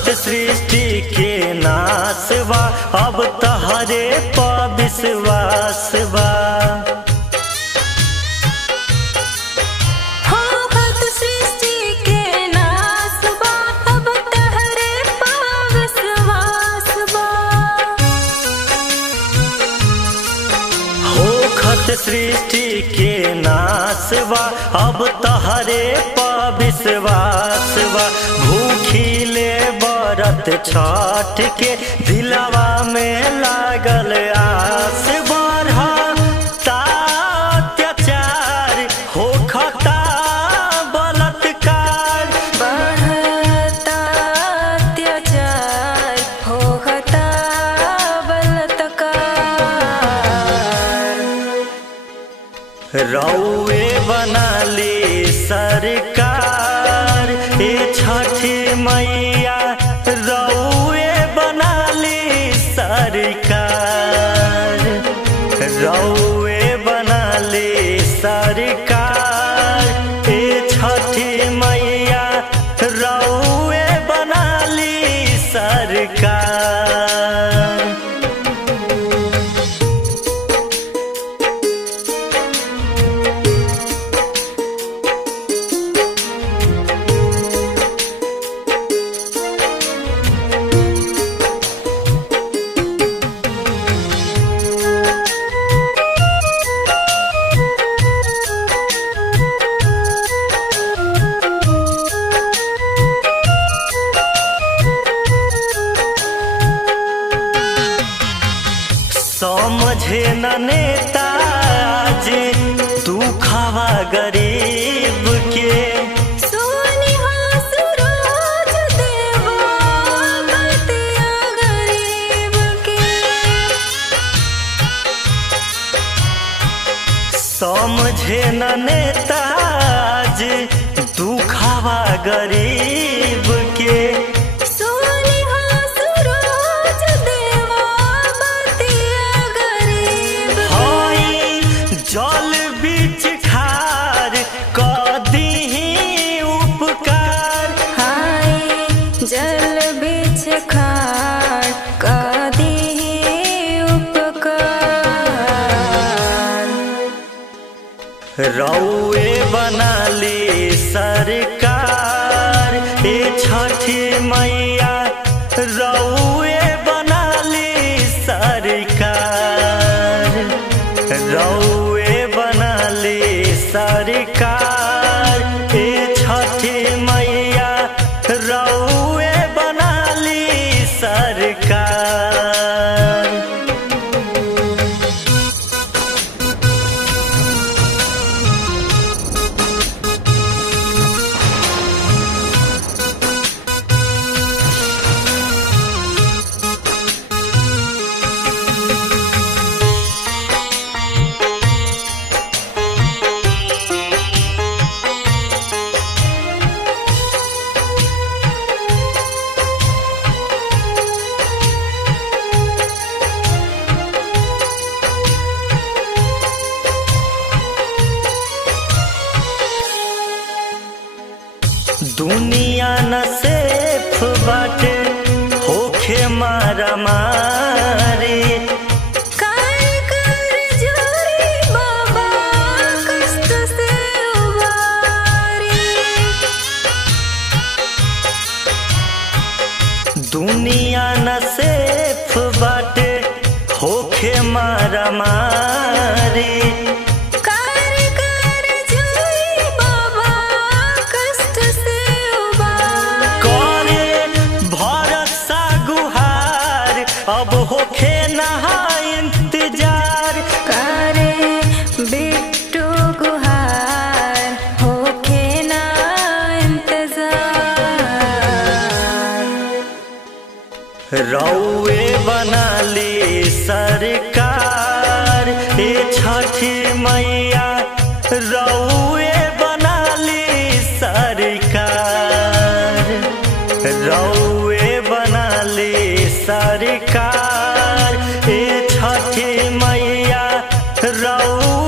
होखत सृष्टि के नाश बा, अब तहरे पर विश्वास बा। होखत सृष्टि के नाश बा, अब तहरे पर विश्वास बा। होखत सृष्टि के नाश बा, अब तहरे पर विश्वास बा। भूखिले व्रत छठ के दिलवा में लागल आस, बढ़ता अत्याचार होखता बलात्कार। बढ़ता अत्याचार होखता बलात्कार। रउए बनाली सरकार ए छठी मैया, रउए बनाली सरकार। रउए बनाली सरकार ए छठी मैया, रउए बनाली सरकार। समझे न नेताजी दुखवा गरीब के, सोनिहा सूरज देवा बतिया गरीब के। समझे न नेताजी दुखवा गरीब के। सोनिहा सूरज देवा बतिया गरीब के। हई जल बीच खार कदीही उपकार। हाय जल बिछ खार कदीही उपकार। रउए बनाली सरकार ए छठी मैया, रउए बनाली सरकार। रउए बनाली सरकार ए छठी मैया, रउए बनाली सरकार। दुनिया न सेफ बाटे होखे मारा मारी। काय कर जोरी बाबा कष्ट से उबारी। दुनिया न सेफ बाटे होखे मारा मारी। अब होखे नहा इंतजार, करे बिट्टू गुहार होखे ना इंतजार। रउए बनाली सरकार ए छठी मैया, रउए बनाली सरकार। रउए बनाली सरकार ए छठी मैया, रउए